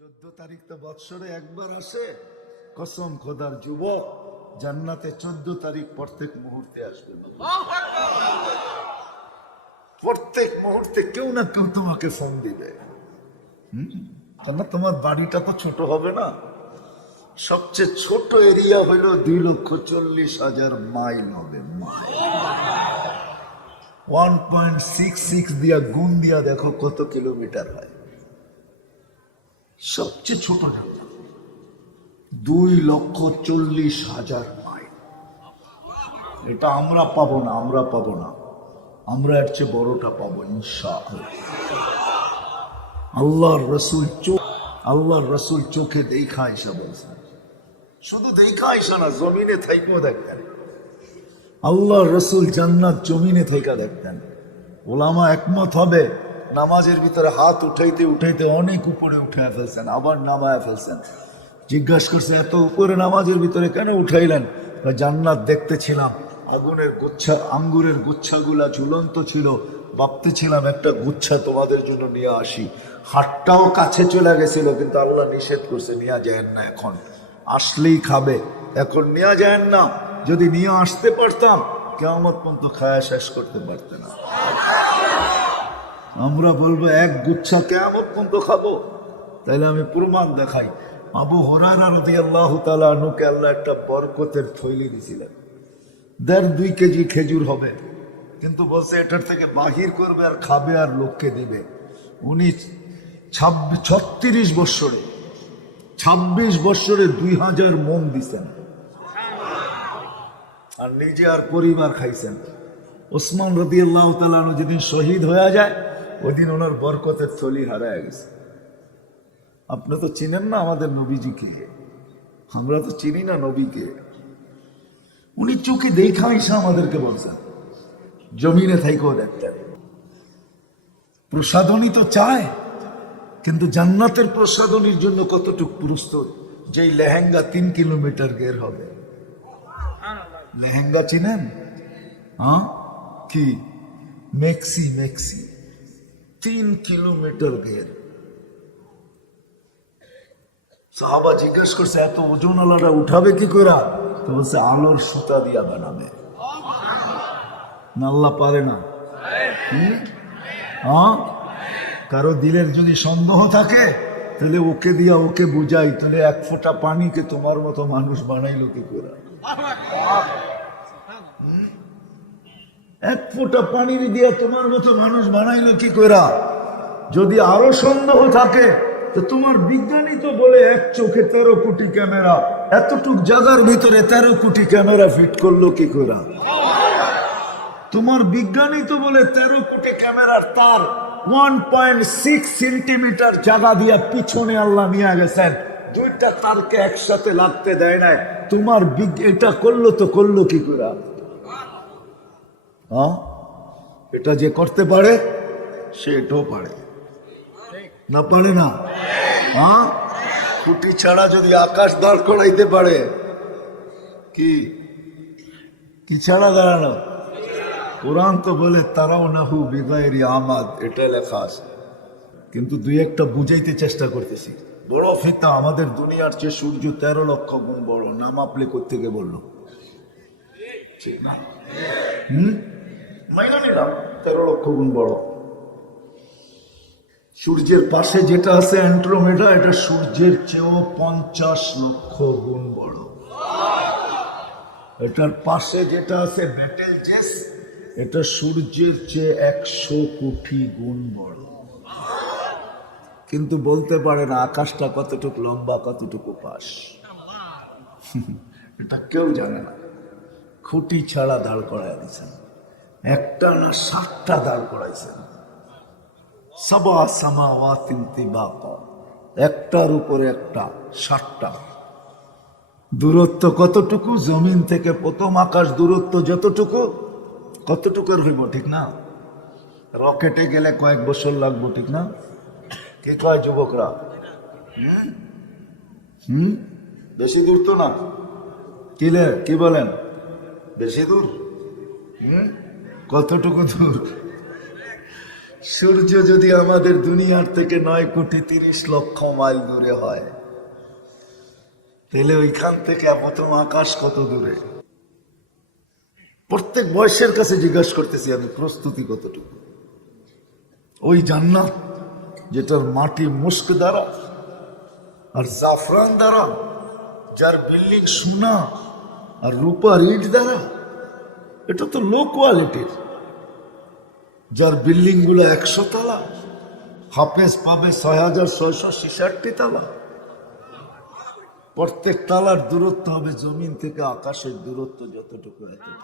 চোদ্দ তারিখ তো বৎসরে একবার আসে। কসম খোদার যুবক, জান্নাতে চোদ্দ তারিখ প্রত্যেক মুহূর্তে আসবে প্রত্যেক মুহূর্তে কেউ না কেউ তোমাকে ফোন দিবে? কেন তোমার বাড়িটা তো ছোট হবে না। সবচেয়ে ছোট এরিয়া হইল দুই লক্ষ চল্লিশ হাজার মাইল হবে। ওয়ান পয়েন্ট সিক্স সিক্স দিয়া গুণ দিয়া দেখো কত কিলোমিটার হয়। সবচেয়ে ছোট জায়গা দুই লক্ষ চল্লিশ হাজার মাইল। এটা আমরা পাবো না, আমরা পাবো না। আমরা এর চেয়ে বড়টা পাবো ইনশা আল্লাহর রসুল চোখ আল্লাহর রসুল চোখে দেখা এসে বলছেন শুধু দেখা এসে না, জমিনে থাইকেও দেখতেন। আল্লাহর রসুল জান্নাত জমিনে থেকে দেখতেন। ওলামা একমত হবে নামাজের ভিতরে হাত উঠাইতে উঠাইতে অনেক উপরে উঠে ফেলছেন, আবার নামায় ফেলছেন। জিজ্ঞাসা করছে, এত উপরে নামাজের ভিতরে কেন উঠাইলেন? জান্নাত দেখতেছিলাম। আগুনের গুচ্ছা, আঙ্গুরের গুচ্ছাগুলা ঝুলন্ত ছিল। ভাবতেছিলাম একটা গুচ্ছা তোমাদের জন্য নিয়ে আসি। হাটটাও কাছে চলে গেছিল, কিন্তু আল্লাহ নিষেধ করছে, নিয়ে যায় না এখন। আসলেই খাবে। এখন নিয়ে যায় না। যদি নিয়ে আসতে পারতাম কেমন পর্যন্ত খায়া শেষ করতে পারতে না। আমরা বলব, এক গুচ্ছা কেমন পর্যন্ত খাব। তাইলে আমি প্রমাণ দেখাই। আবু হরারা রদি আল্লাহ তালা তালুকে আল্লাহ একটা বরকতের থৈলি দিছিলেন। দেড় দুই কেজি খেজুর হবে। কিন্তু বলছে, এটার থেকে বাহির করবে আর খাবে আর লোককে দিবে। উনি ছাব্বিশ ছত্রিশ বৎসরে, ছাব্বিশ বৎসরে দুই হাজার মন দিছেন। আর নিজে আর পরিবার খাইছেন। ওসমান রদি আল্লাহ তালু যেদিন শহীদ হয়ে যায় ওই দিন ওনার বরকতের থলি হারায় গেছে। আপনি তো চিনেন না আমাদের নবীজিকে। আমরা তো চিনি না নবীকে। উনি চোখে দেখা এসে আমাদেরকে বলছেন, জমিনে থাইকেও দেখতেন প্রসাদনী তো চায়, কিন্তু জান্নাতের প্রসাদনীর জন্য কতটুক প্রস্তুত যেই লেহেঙ্গা তিন কিলোমিটার গের হবে। লেহেঙ্গা চিনেন? হ্যাঁ কি? মেক্সি মেক্সি। তিন কিলোমিটার ঘের। সাহাবা জিজ্ঞেস করছে, এত ওজন আলাদা উঠাবে কি করে তো বলছে, আলোর সুতা দিয়া বানাবে। না, আল্লাহ পারে না? হ্যাঁ? কারও দিলের যদি সন্দেহ থাকে, তাহলে ওকে দিয়া ওকে বুঝাই। তাহলে এক ফোঁটা পানিকে তোমার মতো মানুষ বানাইলো কি করে এক ফোঁটা পানির দিয়া তোমার মতো মানুষ বানাইলো কি কইরা? যদি আরও সন্দেহ থাকে, তো তোমার বিজ্ঞানী তো বলে এক চোখে তেরো কোটি ক্যামেরা, এতটুক জায়গার ভিতরে তেরো কোটি ক্যামেরা ফিট করল কি কইরা? তোমার বিজ্ঞানী তো বলে তেরো কোটি ক্যামেরার তার ওয়ান পয়েন্ট সিক্স সেন্টিমিটার জায়গা দিয়া পিছনে আল্লাহ নিয়ে গেছেন। দুইটা তারকে একসাথে লাগতে দেয় নাই। তোমার এটা করল তো করল কি করে এটা যে করতে পারে সে এটাও পারে। না পারে না? হ্যাঁ? কুটি ছাড়া যদি আকাশ দাঁড় করাইতে পারে, কি? কি ছাড়া দাঁড়ানো কোরআন তো বলে তারাও নাহু বিগাইরি আমাদ এটা লেখা আছে। কিন্তু দুই একটা বুঝাইতে চেষ্টা করতেছি। বড় ফিতা, আমাদের দুনিয়ার চেয়ে সূর্য তেরো লক্ষ গুণ বড়। নাম আপলে কোথেকে বলল? ঠিক না? হুম? মাইনা নিলাম তেরো লক্ষ গুণ বড়। সূর্যের পাশে যেটা আছে অ্যান্ট্রোমেডা এটা সূর্যের চেয়েও পঞ্চাশ লক্ষ গুণ বড়। এটার পাশে যেটা আছে ব্যাটেল জেস এটা সূর্যের চেয়ে একশো কোটি গুণ বড়। কিন্তু বলতে পারে না আকাশটা কতটুকু লম্বা, কতটুকু পাশ এটা কেউ জানে না। খুঁটি ছাড়া দাঁড় করায় দিয়েছেন। একটা না সাতটা দাঁড় করাইছেন। সাবা সামাওয়াতিন তিবাকা একটার উপরে একটা, সাতটা। দূরত্ব কতটুকু? জমিন থেকে প্রথম আকাশ দূরত্ব যতটুকু, কতটুকুর হইব, ঠিক না? রকেটে গেলে কয়েক বছর লাগবো, ঠিক না? কে কয় যুবকরা? হুম? হুম? বেশি দূর তো না। কিলে কি বলেন? বেশি দূর? হুম? কতটুকু দূর? সূর্য যদি আমাদের দুনিয়ার থেকে নয় কোটি তিরিশ লক্ষ মাইল দূরে হয়, তাহলে ওইখান থেকে প্রথম আকাশ কত দূরে? প্রত্যেক বয়সের কাছে জিজ্ঞাসা করতেছি আমি, প্রস্তুতি কতটুকু? ওই জান্নাত যেটার মাটি মুস্ক দ্বারা আর জাফরান দ্বারা, যার বিল্ডিং সোনা আর রূপার ইট দ্বারা এটা তো লো কোয়ালিটির যার বিল্ডিংগুলো একশো তালা হাফেজ পাবে ছয় হাজার ছয়শো ছেষট্টি তালা। প্রত্যেক তালার দূরত্ব হবে জমিন থেকে আকাশের দূরত্ব যতটুকু এতটুকু